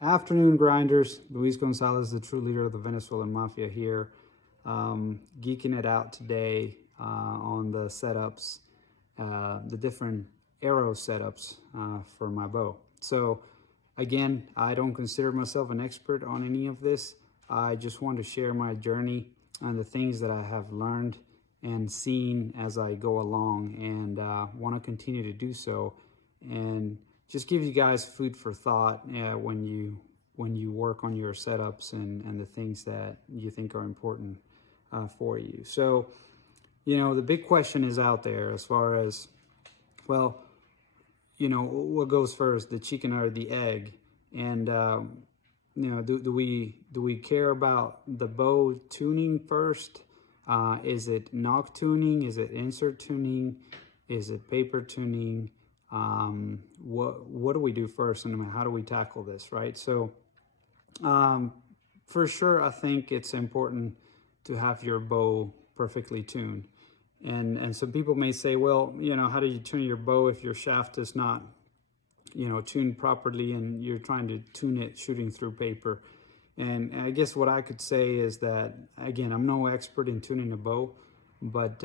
Afternoon grinders. Luis Gonzalez, the true leader of the Venezuelan Mafia here, geeking it out today on the setups, the different arrow setups for my bow. So again, I don't consider myself an expert on any of this. I just want to share my journey and the things that I have learned and seen as I go along, and want to continue to do so, and just give you guys food for thought when you work on your setups and the things that you think are important for you. So, the big question is out there as far as, well, what goes first, the chicken or the egg? And do we care about the bow tuning first? Is it knock tuning? Is it insert tuning? Is it paper tuning? What do we do first, and how do we tackle this, right? So for sure, I think it's important to have your bow perfectly tuned. And some people may say, well, how do you tune your bow if your shaft is not tuned properly and you're trying to tune it shooting through paper? And I guess what I could say is that, again, I'm no expert in tuning a bow, but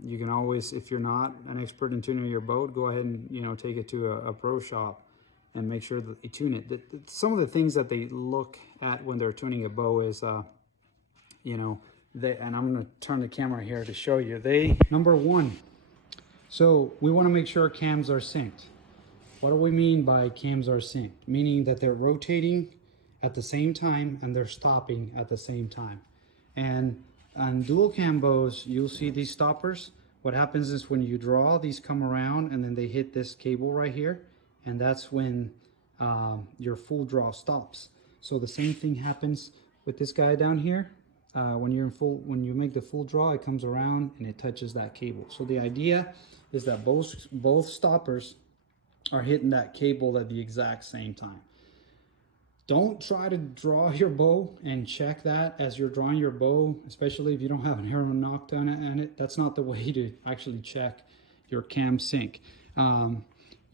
you can always, if you're not an expert in tuning your bow, go ahead and take it to a pro shop and make sure that they tune it. Some of the things that they look at when they're tuning a bow is, and I'm going to turn the camera here to show you. Number one, so we want to make sure cams are synced. What do we mean by cams are synced? Meaning that they're rotating at the same time and they're stopping at the same time. And on dual cam bows, you'll see these stoppers. What happens is when you draw, these come around and then they hit this cable right here, and that's when your full draw stops. So the same thing happens with this guy down here. When you make the full draw, it comes around and it touches that cable. So the idea is that both stoppers are hitting that cable at the exact same time. Don't try to draw your bow and check that as you're drawing your bow, especially if you don't have an arrow knocked on it. That's not the way to actually check your cam sync. I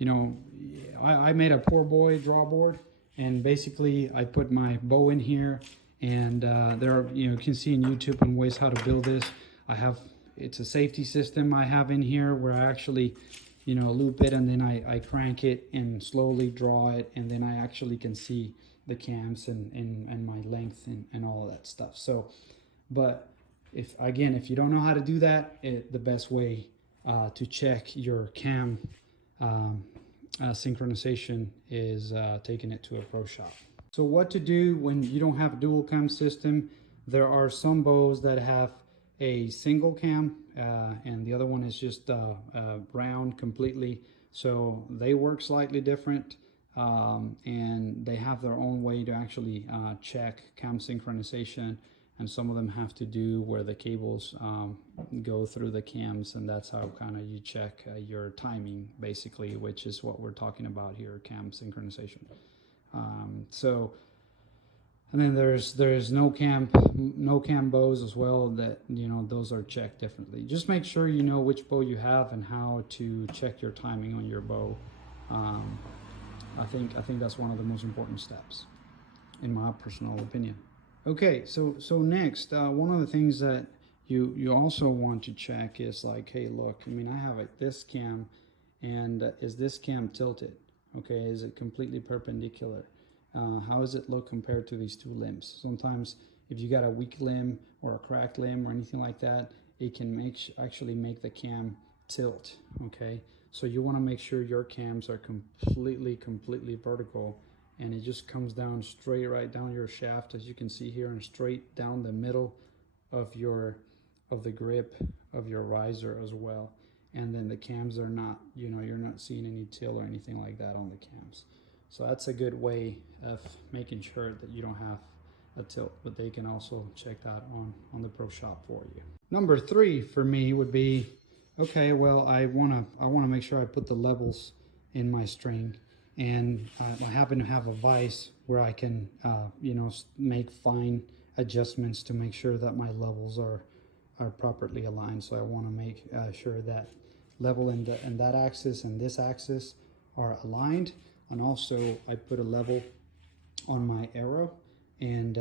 made a poor boy draw board, and basically I put my bow in here, and there are, you can see in YouTube on ways how to build this. It's a safety system I have in here where I actually loop it, and then I crank it and slowly draw it, and then I actually can see the cams and my length and all of that stuff. So, but if you don't know how to do that, the best way to check your cam synchronization is taking it to a pro shop. So what to do when you don't have a dual cam system? There are some bows that have a single cam and the other one is just round completely. So they work slightly different. And they have their own way to actually check cam synchronization, and some of them have to do where the cables go through the cams, and that's how kind of you check your timing, basically, which is what we're talking about here, cam synchronization. And then there's no cam bows as well that those are checked differently. Just make sure you know which bow you have and how to check your timing on your bow. I think that's one of the most important steps, in my personal opinion. Okay, so next, one of the things that you also want to check is like, hey, look, I have this cam, and is this cam tilted? Okay, is it completely perpendicular? How does it look compared to these two limbs? Sometimes if you got a weak limb or a cracked limb or anything like that, it can actually make the cam tilt. Okay. So you want to make sure your cams are completely vertical, and it just comes down straight right down your shaft, as you can see here, and straight down the middle of the grip of your riser as well. And then the cams are not, you're not seeing any tilt or anything like that on the cams. So that's a good way of making sure that you don't have a tilt, but they can also check that on the pro shop for you. Number 3 for me would be, okay, well, I want to make sure I put the levels in my string, and I happen to have a vise where I can, make fine adjustments to make sure that my levels are properly aligned. So I want to make sure that level in that axis and this axis are aligned, and also I put a level on my arrow, and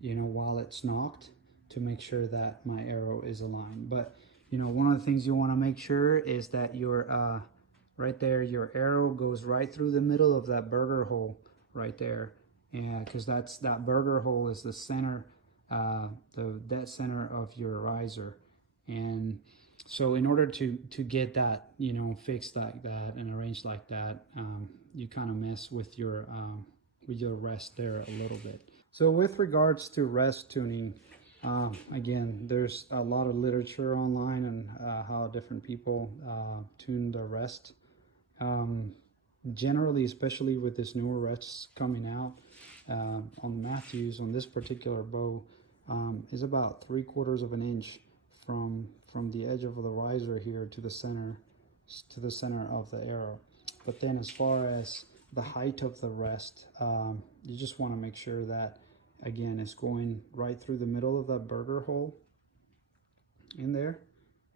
you know, while it's knocked, to make sure that my arrow is aligned. But you know, one of the things you want to make sure is that your right there, your arrow goes right through the middle of that burger hole right there, and because that burger hole is the center, the dead center of your riser. And so in order to get that, you know, fixed like that and arranged like that, you kind of mess with your rest there a little bit. So with regards to rest tuning, again, there's a lot of literature online on how different people tune their rest. Generally, especially with this newer rests coming out on Matthews, on this particular bow, is about 3/4 of an inch from the edge of the riser here to the center of the arrow. But then as far as the height of the rest, you just want to make sure that, again, it's going right through the middle of that burger hole in there,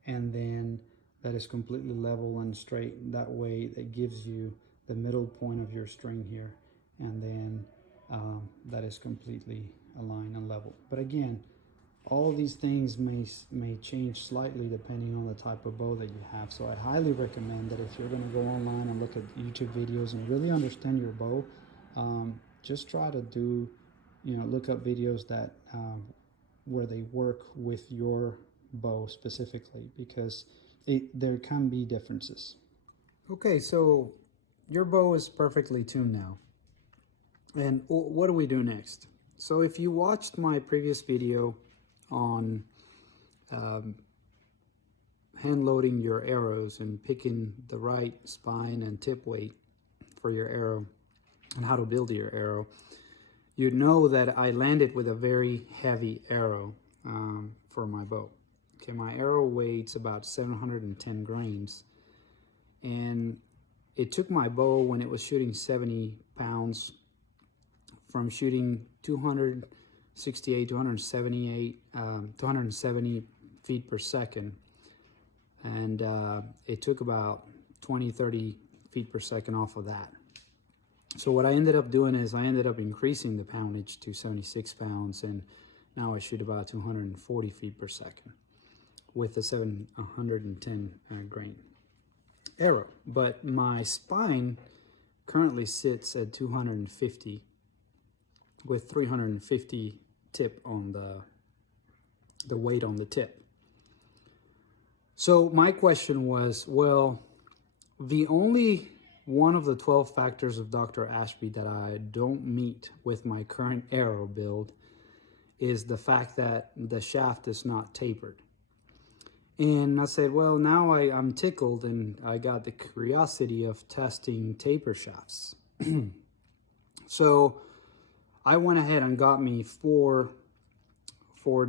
and then that is completely level and straight. That way that gives you the middle point of your string here, and then that is completely aligned and level. But again, all of these things may change slightly depending on the type of bow that you have. So I highly recommend that if you're going to go online and look at YouTube videos and really understand your bow, just try to do, you know, look up videos that where they work with your bow specifically, because there can be differences. Okay, so your bow is perfectly tuned now. And what do we do next? So if you watched my previous video on hand loading your arrows and picking the right spine and tip weight for your arrow and how to build your arrow, you know that I landed with a very heavy arrow for my bow. Okay, my arrow weighs about 710 grains, and it took my bow, when it was shooting 70 pounds, from shooting 268, 270 feet per second, and it took about 20, 30 feet per second off of that. So what I ended up doing is I ended up increasing the poundage to 76 pounds, and now I shoot about 240 feet per second with a 710 grain arrow. But my spine currently sits at 250 with 350 tip on the weight on the tip. So my question was, well, the only one of the 12 factors of Dr. Ashby that I don't meet with my current arrow build is the fact that the shaft is not tapered. And I said, well, now I'm tickled, and I got the curiosity of testing taper shafts. So I went ahead and got me four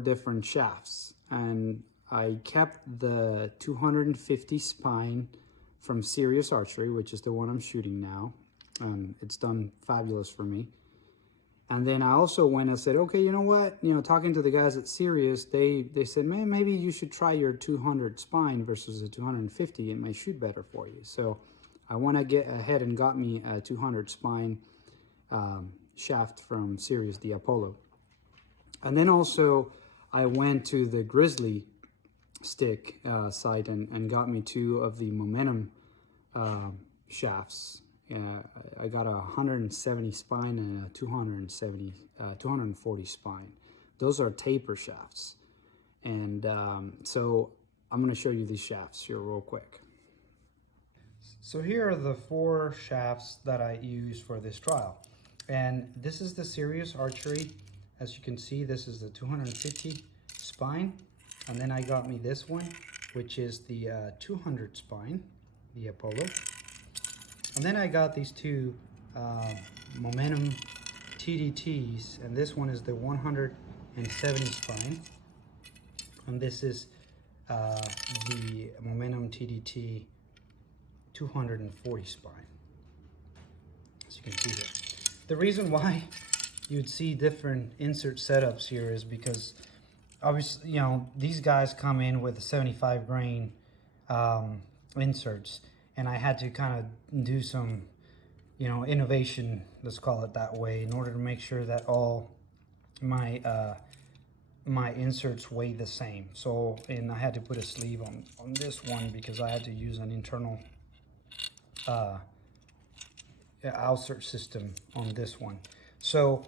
different shafts, and I kept the 250 spine from Sirius Archery, which is the one I'm shooting now. It's done fabulous for me. And then I also went and said, okay, you know what? You know, talking to the guys at Sirius, they said, man, maybe you should try your 200 spine versus a 250. It may shoot better for you. So I went to get ahead and got me a 200 spine shaft from Sirius, the Apollo. And then also I went to the Grizzly stick site and got me two of the Momentum shafts. I got a 170 spine and a 240 spine. Those are taper shafts. And so I'm going to show you these shafts here real quick. So here are the four shafts that I use for this trial. And this is the Sirius Archery. As you can see, this is the 250 spine. And then I got me this one, which is the 200 spine, the Apollo. And then I got these two Momentum TDTs, and this one is the 170 spine. And this is the Momentum TDT 240 spine, as you can see here. The reason why you'd see different insert setups here is because obviously, you know, these guys come in with 75 grain inserts, and I had to kind of do some you know, innovation, let's call it that way, in order to make sure that all my my inserts weigh the same. So, and I had to put a sleeve on this one because I had to use an internal outsert system on this one. So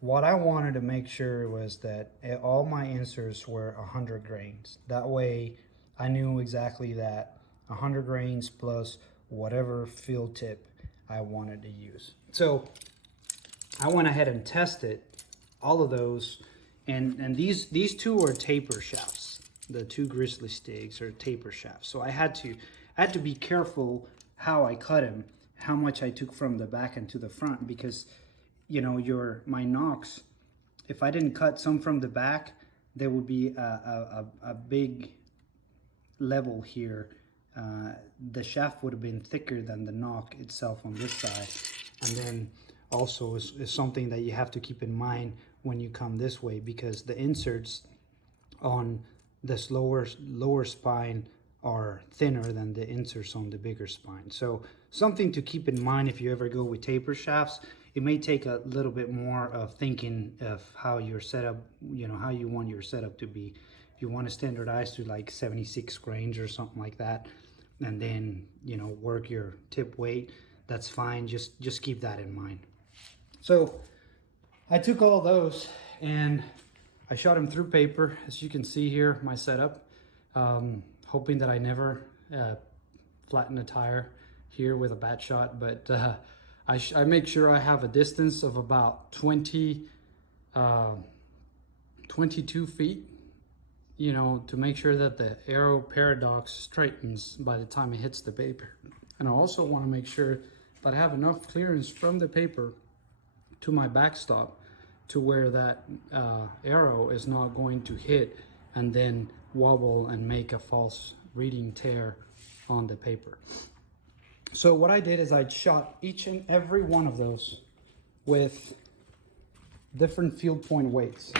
what I wanted to make sure was that all my inserts were 100 grains. That way I knew exactly that 100 grains plus whatever field tip I wanted to use. So I went ahead and tested all of those, and these two are taper shafts. The two grizzly sticks are taper shafts. So I had to be careful how I cut them, how much I took from the back and to the front, because you know, my Nocks, if I didn't cut some from the back, there would be a big level here. The shaft would have been thicker than the Nock itself on this side. And then also is something that you have to keep in mind when you come this way, because the inserts on this lower spine are thinner than the inserts on the bigger spine. So something to keep in mind if you ever go with taper shafts. It may take a little bit more of thinking of how your setup, you know, how you want your setup to be. If you want to standardize to like 76 grains or something like that, and then, you know, work your tip weight, that's fine. Just keep that in mind. So I took all those and I shot them through paper. As you can see here, my setup, hoping that I never flatten a tire here with a bat shot, but I make sure I have a distance of about 22 feet, you know, to make sure that the arrow paradox straightens by the time it hits the paper. And I also want to make sure that I have enough clearance from the paper to my backstop to where that arrow is not going to hit and then wobble and make a false reading tear on the paper. So what I did is I shot each and every one of those with different field point weights.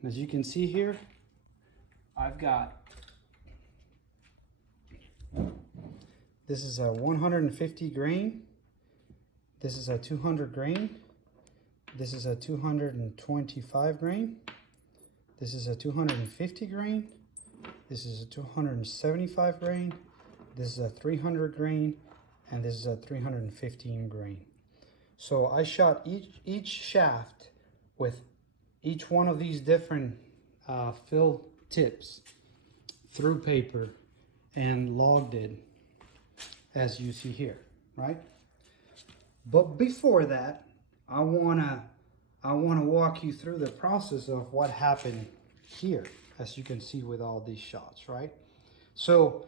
And as you can see here, I've got, this is a 150 grain, this is a 200 grain, this is a 225 grain, this is a 250 grain, this is a 275 grain, this is a 300 grain, and this is a 315 grain. So I shot each shaft with each one of these different fill tips through paper and logged it as you see here, right? But before that, I wanna walk you through the process of what happened here, as you can see with all these shots, right? So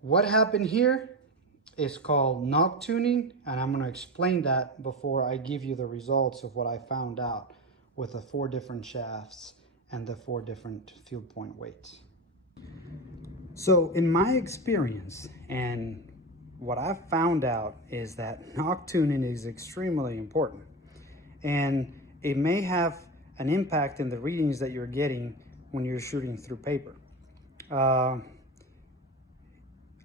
what happened here is called Nock tuning, and I'm going to explain that before I give you the results of what I found out with the 4 different shafts and the 4 different field point weights. So in my experience, and what I've found out, is that Nock tuning is extremely important, and it may have an impact in the readings that you're getting when you're shooting through paper.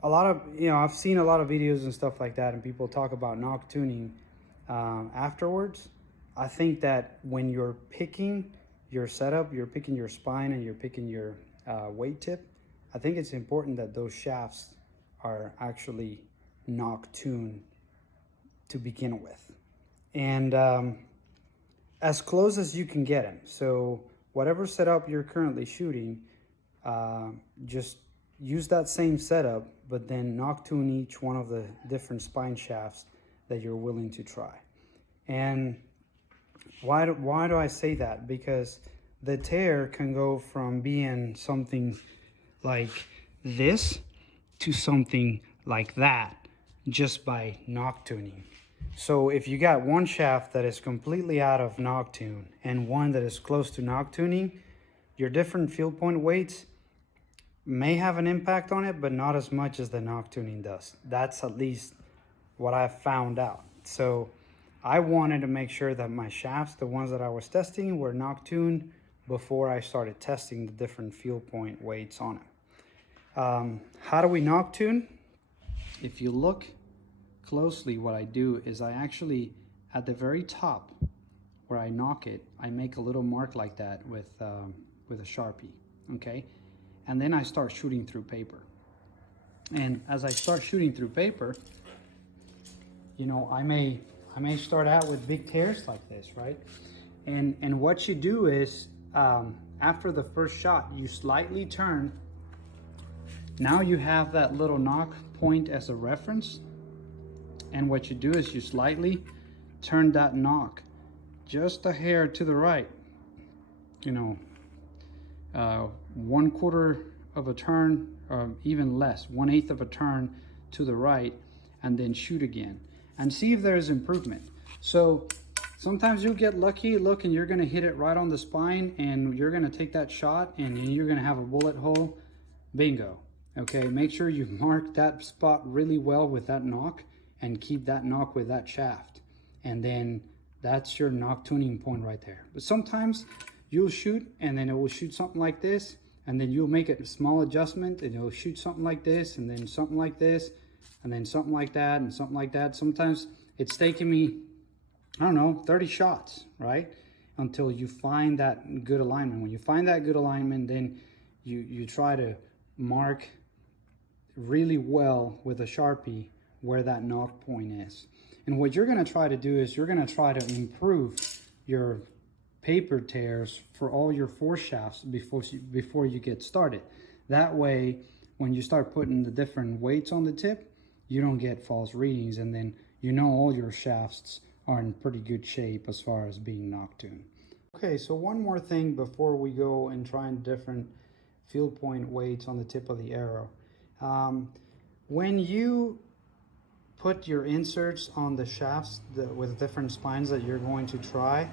A lot of, you know, I've seen a lot of videos and stuff like that, and people talk about Nock tuning afterwards. I think that when you're picking your setup, you're picking your spine, and you're picking your weight tip, I think it's important that those shafts are actually Nock tuned to begin with, and as close as you can get them. So whatever setup you're currently shooting, just use that same setup, but then Nock tune each one of the different spine shafts that you're willing to try. And why do I say that? Because the tear can go from being something like this to something like that just by Nock tuning. So if you got one shaft that is completely out of Nock tune and one that is close to Nock tuning, your different field point weights may have an impact on it, but not as much as the Nock tuning does. That's at least what I've found out. So I wanted to make sure that my shafts, the ones that I was testing, were Nock tuned before I started testing the different field point weights on it. How do we Nock tune? If you look closely, what I do is I actually, at the very top where I nock it, I make a little mark like that with a Sharpie, okay? And then I start shooting through paper. And as I start shooting through paper, you know, I may start out with big tears like this, right? And what you do is, after the first shot, you slightly turn. Now you have that little nock point as a reference. And what you do is you slightly turn that nock just a hair to the right. You know, 1/4 of a turn, or even less, 1/8 of a turn to the right, and then shoot again. And see if there's improvement. So sometimes you'll get lucky, look, and you're gonna hit it right on the spine, and you're gonna take that shot, and you're gonna have a bullet hole. Bingo. Okay, make sure you mark that spot really well with that nock, and keep that nock with that shaft. And then that's your nock tuning point right there. But sometimes you'll shoot, and then it will shoot something like this, and then you'll make a small adjustment, and it'll shoot something like this, and then something like this, and then something like that, and something like that. Sometimes it's taking me, I don't know, 30 shots, right? Until you find that good alignment. When you find that good alignment, then you try to mark really well with a Sharpie where that nock point is. And what you're gonna try to do is you're gonna try to improve your paper tears for all your force shafts before you get started. That way, when you start putting the different weights on the tip, you don't get false readings, and then you know all your shafts are in pretty good shape as far as being nock tuned. Okay, so one more thing before we go and try different field point weights on the tip of the arrow. When you put your inserts on the shafts with different spines that you're going to try,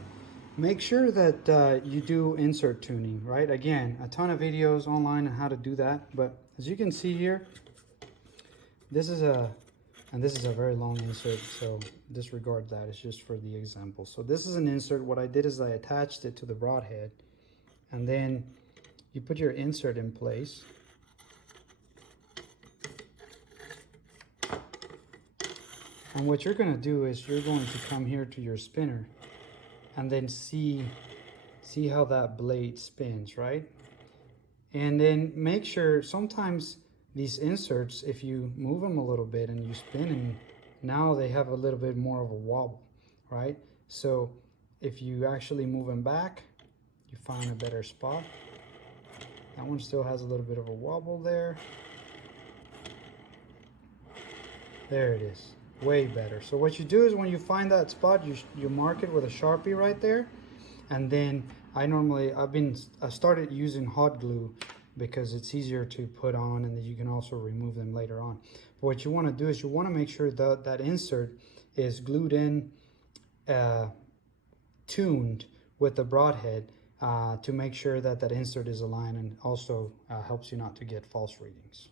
make sure that you do insert tuning, right? Again, a ton of videos online on how to do that, but as you can see here, this is a very long insert, so disregard that. It's just for the example. So this is an insert. What I did is I attached it to the broadhead, and then you put your insert in place. And what you're going to do is you're going to come here to your spinner and then see how that blade spins, right? And then make sure, sometimes these inserts, if you move them a little bit and you spin, and now they have a little bit more of a wobble, right? So if you actually move them back, you find a better spot. That one still has a little bit of a wobble there. There it is, way better. So what you do is when you find that spot, you mark it with a Sharpie right there. And then I started using hot glue because it's easier to put on, and then you can also remove them later on. But what you want to do is you want to make sure that that insert is glued in, tuned with the broadhead to make sure that that insert is aligned, and also helps you not to get false readings.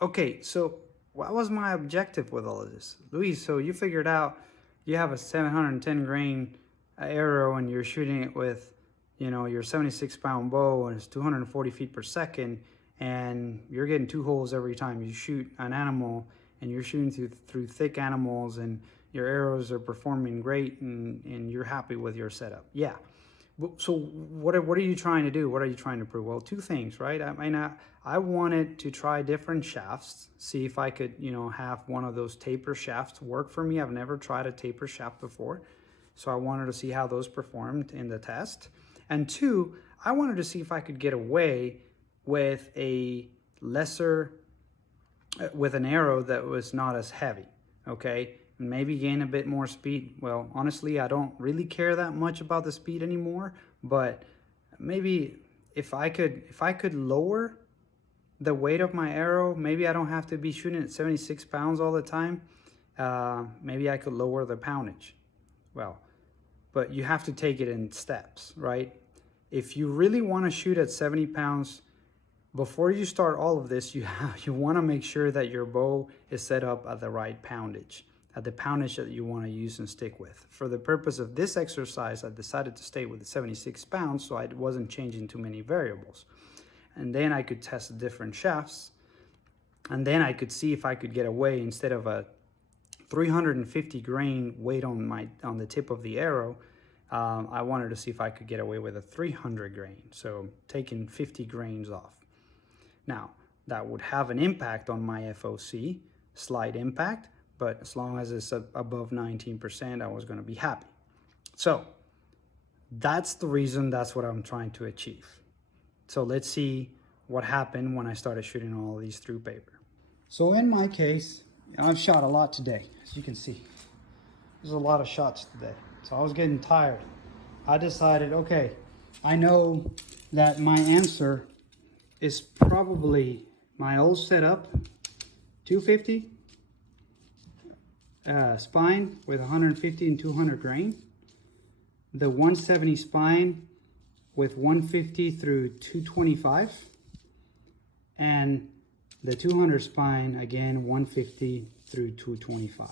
Okay, so what was my objective with all of this? Luis, so you figured out you have a 710 grain arrow and you're shooting it with, you know, your 76-pound bow, and it's 240 feet per second, and you're getting 2 holes every time you shoot an animal, and you're shooting through thick animals, and your arrows are performing great, and you're happy with your setup. Yeah. So what are you trying to do? What are you trying to prove? Well, 2 things, right? I mean, I wanted to try different shafts, see if I could, you know, have one of those taper shafts work for me. I've never tried a taper shaft before, so I wanted to see how those performed in the test. And 2, I wanted to see if I could get away with an arrow that was not as heavy, okay? And maybe gain a bit more speed. Well, honestly, I don't really care that much about the speed anymore, but maybe if I could lower the weight of my arrow, maybe I don't have to be shooting at 76 pounds all the time. Maybe I could lower the poundage. Well, but you have to take it in steps, right? If you really want to shoot at 70 pounds, before you start all of this, you want to make sure that your bow is set up at the right poundage, at the poundage that you want to use and stick with. For the purpose of this exercise, I decided to stay with the 76 pounds, so I wasn't changing too many variables. And then I could test different shafts And then I could see if I could get away, instead of a 350 grain weight on the tip of the arrow, I wanted to see if I could get away with a 300 grain. So taking 50 grains off. Now, that would have an impact on my FOC, slight impact, but as long as it's above 19%, I was going to be happy. So that's the reason, that's what I'm trying to achieve. So let's see what happened when I started shooting all these through paper. So in my case, I've shot a lot today, as you can see. There's a lot of shots today. So I was getting tired. I decided, okay, I know that my answer is probably my old setup, 250 spine with 150 and 200 grain, the 170 spine with 150 through 225, and the 200 spine again 150 through 225.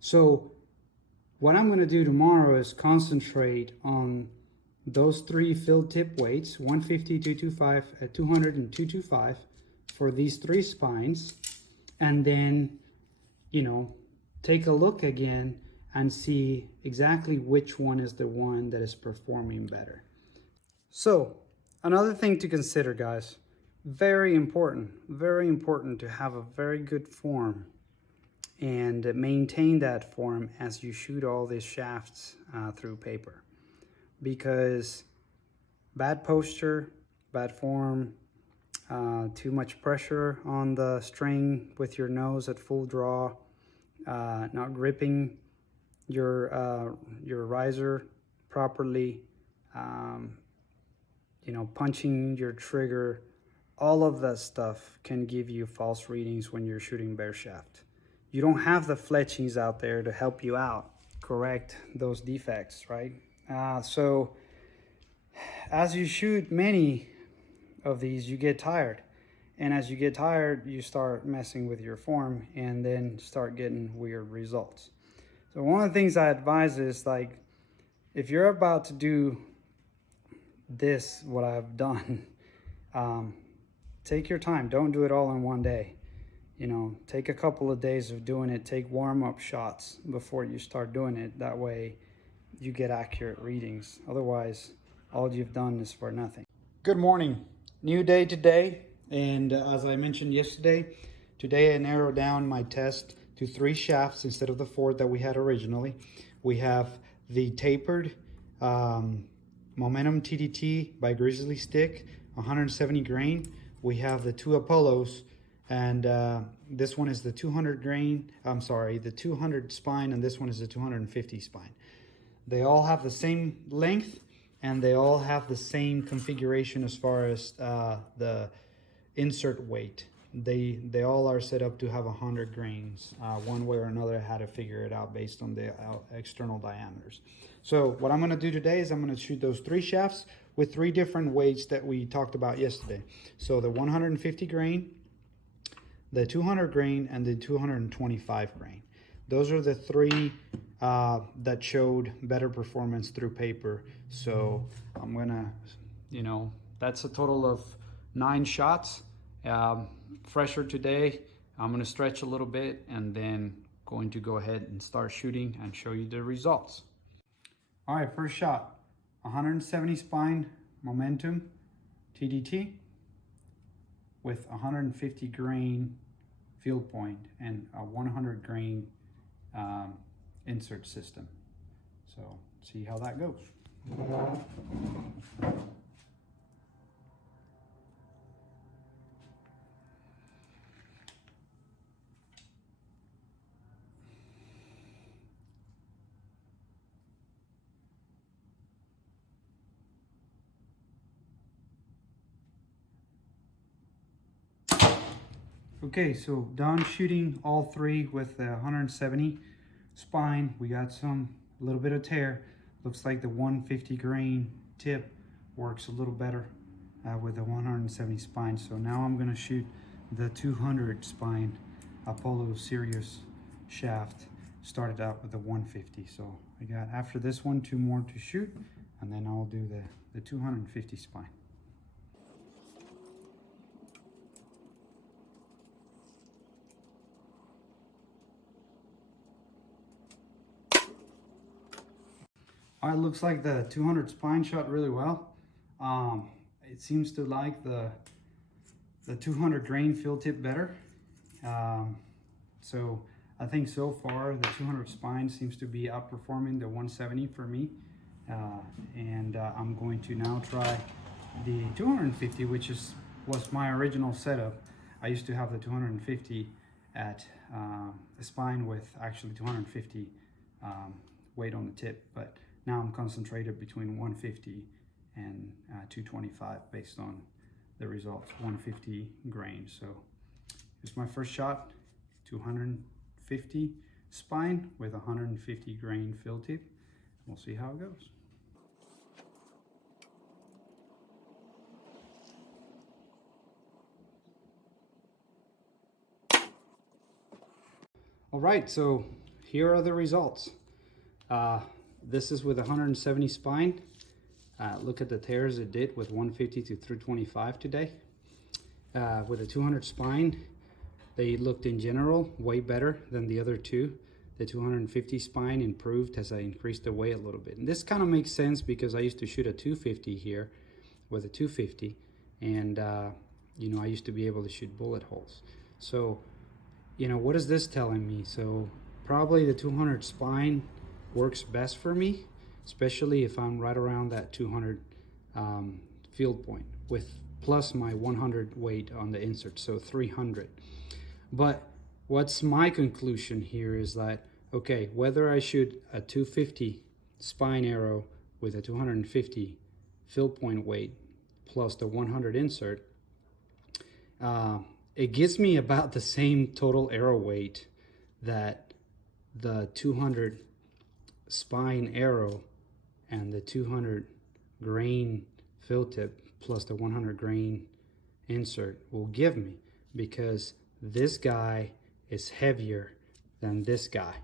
So what I'm going to do tomorrow is concentrate on those three field tip weights, 150, 225, 200, and 225 for these three spines, and then, you know, take a look again and see exactly which one is the one that is performing better. So another thing to consider, guys, very important to have a very good form and maintain that form as you shoot all these shafts through paper, because bad posture, bad form, too much pressure on the string with your nose at full draw, not gripping your riser properly, you know, punching your trigger, all of that stuff can give you false readings when you're shooting bare shaft. You don't have the fletchings out there to help you out, correct those defects, right? So as you shoot many of these, you get tired. And as you get tired, you start messing with your form and then start getting weird results. So one of the things I advise is, like, if you're about to do this, what I've done, take your time. Don't do it all in one day. You know, take a couple of days of doing it. Take warm-up shots before you start doing it. That way you get accurate readings. Otherwise, all you've done is for nothing. Good morning. New day today. And as I mentioned yesterday, today I narrowed down my test to 3 shafts instead of the 4 that we had originally. We have the tapered Momentum TDT by Grizzly Stick, 170 grain. We have the 2 Apollos, and this one is the 200 grain, the 200 spine, and this one is the 250 spine. They all have the same length, and they all have the same configuration as far as the insert weight. They all are set up to have 100 grains. One way or another, I had to figure it out based on the external diameters. So what I'm going to do today is I'm going to shoot those 3 shafts with 3 different weights that we talked about yesterday. So the 150 grain, the 200 grain, and the 225 grain. Those are the 3 that showed better performance through paper. So I'm going to, you know, that's a total of 9 shots. Fresher today. I'm going to stretch a little bit and then going to go ahead and start shooting and show you the results. All right, first shot, 170 spine Momentum TDT with 150 grain field point and a 100 grain insert system. So see how that goes. Okay, so done shooting all 3 with the 170 spine. We got a little bit of tear. Looks like the 150 grain tip works a little better with the 170 spine. So now I'm gonna shoot the 200 spine Apollo Sirius shaft. Started out with the 150. So I got, after this one, 2 more to shoot, and then I'll do the 250 spine. All right, looks like the 200 spine shot really well. It seems to like the 200 grain fill tip better. So I think so far the 200 spine seems to be outperforming the 170 for me. I'm going to now try the 250, which was my original setup. I used to have the 250 at a spine with actually 250 weight on the tip, but now I'm concentrated between 150 and 225 based on the results, 150 grain. So it's my first shot, 250 spine with 150 grain fill tip. We'll see how it goes. All right, so here are the results. This is with 170 spine. Look at the tears it did with 150 to 325 today. With a 200 spine, they looked in general way better than the other two. The 250 spine improved as I increased the weight a little bit. And this kind of makes sense because I used to shoot a 250 here with a 250. And, you know, I used to be able to shoot bullet holes. So, you know, what is this telling me? So probably the 200 spine works best for me, especially if I'm right around that 200 field point with plus my 100 weight on the insert, so 300. But what's my conclusion here is that, okay, whether I shoot a 250 spine arrow with a 250 field point weight plus the 100 insert, it gives me about the same total arrow weight that the 200 spine arrow and the 200 grain fill tip plus the 100 grain insert will give me, because this guy is heavier than this guy.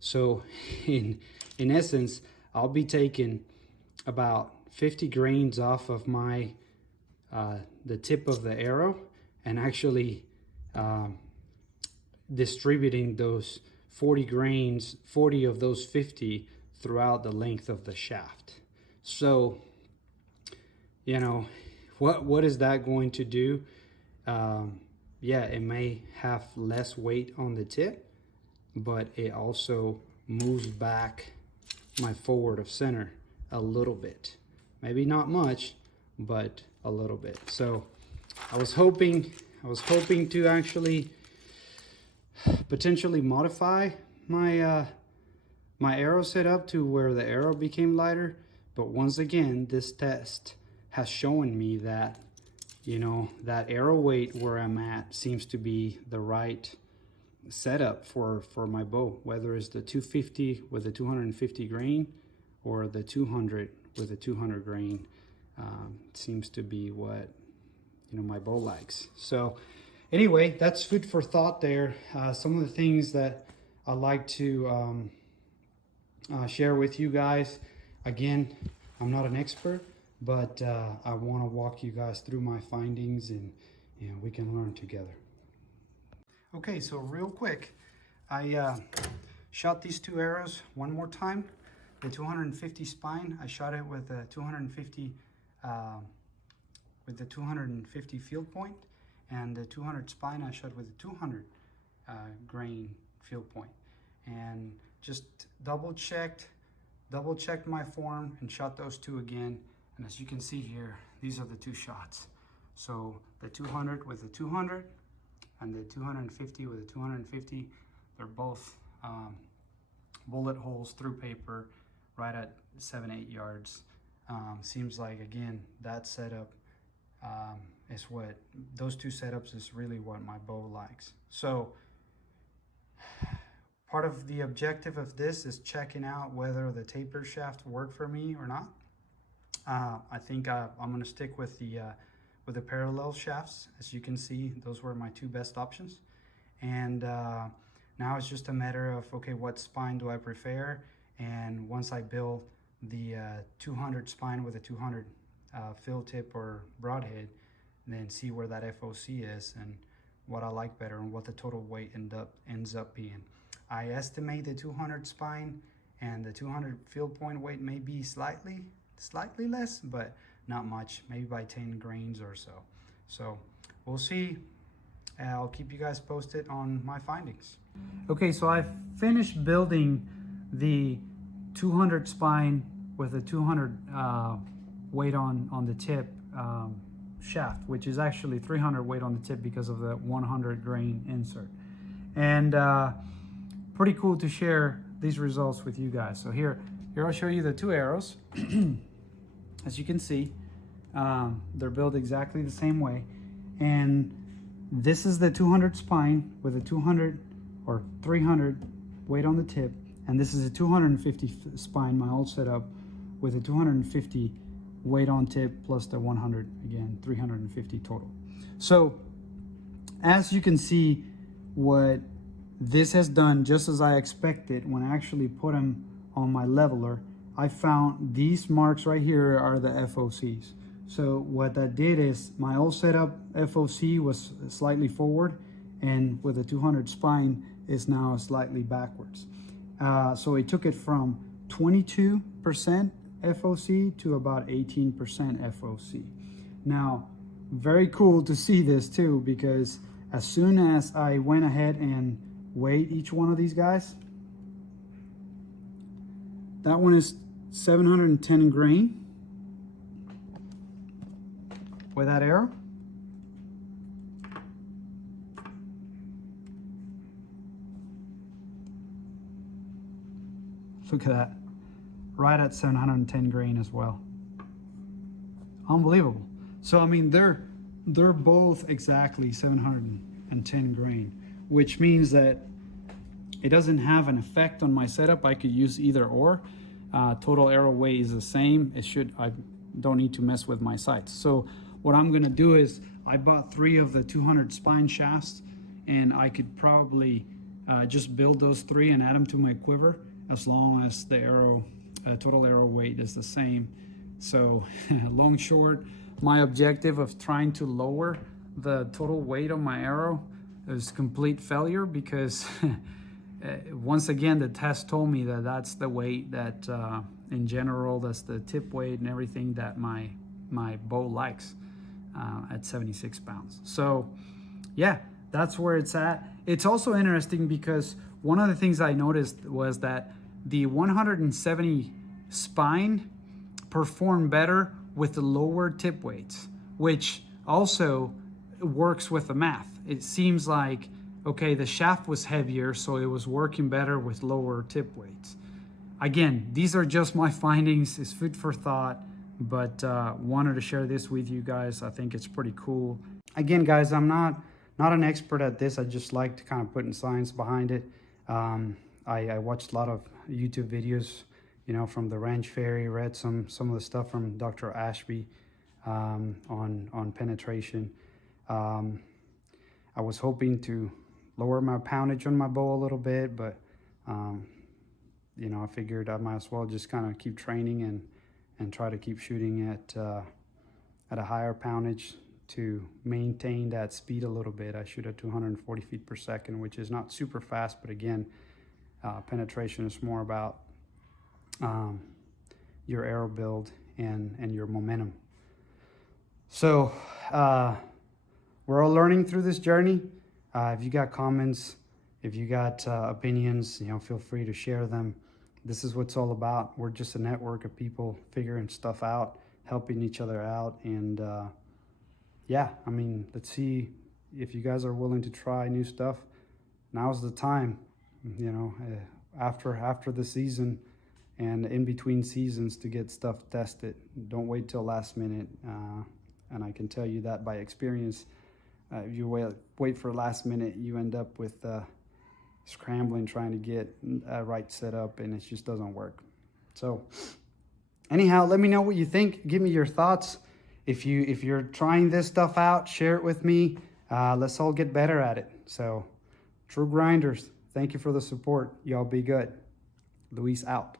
So in essence, I'll be taking about 50 grains off of my the tip of the arrow and actually distributing those 40 grains, 40 of those 50 throughout the length of the shaft. So, you know, what is that going to do? Yeah, it may have less weight on the tip, but it also moves back my forward of center a little bit. Maybe not much, but a little bit. So I was hoping to actually potentially modify my my arrow setup to where the arrow became lighter, but once again, this test has shown me that, you know, that arrow weight where I'm at seems to be the right setup for my bow, whether it's the 250 with a 250 grain or the 200 with a 200 grain. Seems to be what, you know, my bow likes. So anyway, that's food for thought there. Some of the things that I like to share with you guys. Again, I'm not an expert, but I want to walk you guys through my findings, and you know, we can learn together. Okay, so real quick, I shot these two arrows one more time. The 250 spine, I shot it with a 250 with the 250 field point, and the 200 spine I shot with a 200 grain field point, and just double checked my form and shot those two again. And as you can see here, these are the two shots. So the 200 with the 200 and the 250 with the 250, they're both bullet holes through paper right at 7-8 yards. Seems like, again, that setup is what, those two setups is really what my bow likes. So part of the objective of this is checking out whether the taper shaft worked for me or not. I think I'm going to stick with the parallel shafts. As you can see, those were my two best options. And now it's just a matter of, okay, what spine do I prefer? And once I build the 200 spine with a 200 fill tip or broadhead, then see where that FOC is and what I like better and what the total weight ends up being. I estimate the 200 spine and the 200 field point weight may be slightly less, but not much, maybe by 10 grains or so. So we'll see. I'll keep you guys posted on my findings. Okay, so I finished building the 200 spine with a 200 weight on the tip shaft, which is actually 300 weight on the tip because of the 100 grain insert. And pretty cool to share these results with you guys. So here I'll show you the two arrows. As you can see, they're built exactly the same way. And this is the 200 spine with a 200 or 300 weight on the tip. And this is a 250 spine, my old setup, with a 250 weight on tip plus the 100, again, 350 total. So as you can see, what this has done, just as I expected, when I actually put them on my leveler, I found these marks right here are the FOCs. So what that did is my old setup FOC was slightly forward, and with a 200 spine is now slightly backwards. So it took it from 22% FOC to about 18% FOC. Now, very cool to see this too, because as soon as I went ahead and weighed each one of these guys, that one is 710 grain with that arrow. Look at that, right at 710 grain as well. Unbelievable. So I mean, they're both exactly 710 grain, which means that it doesn't have an effect on my setup. I could use either or. Total arrow weight is the same. I don't need to mess with my sights. So what I'm gonna do is I bought 3 of the 200 spine shafts, and I could probably just build those 3 and add them to my quiver, as long as the arrow total arrow weight is the same. So long short, my objective of trying to lower the total weight of my arrow is complete failure, because once again the test told me that that's the weight that in general, that's the tip weight and everything that my bow likes at 76 pounds. So yeah, that's where it's at. It's also interesting because one of the things I noticed was that the 170 spine performed better with the lower tip weights, which also works with the math. It seems like, okay, the shaft was heavier, so it was working better with lower tip weights. Again, these are just my findings. It's food for thought, but wanted to share this with you guys. I think it's pretty cool. Again, guys, I'm not an expert at this. I just like to kind of put in science behind it. I watched a lot of YouTube videos, you know, from the Ranch Fairy, read some of the stuff from Dr. Ashby on penetration. I was hoping to lower my poundage on my bow a little bit, but you know, I figured I might as well just kind of keep training and try to keep shooting at a higher poundage to maintain that speed a little bit. I shoot at 240 feet per second, which is not super fast, but again, penetration is more about your arrow build and your momentum. So we're all learning through this journey. If you got comments, if you got opinions, you know, feel free to share them. This is what it's all about. We're just a network of people figuring stuff out, helping each other out, and yeah, I mean, let's see if you guys are willing to try new stuff. Now's the time, you know, after the season and in between seasons, to get stuff tested. Don't wait till last minute, and I can tell you that by experience. If you wait for last minute, you end up with scrambling trying to get a right setup, and it just doesn't work. So anyhow, let me know what you think. Give me your thoughts. If you're trying this stuff out, share it with me. Let's all get better at it. So, true grinders, thank you for the support. Y'all be good. Luis out.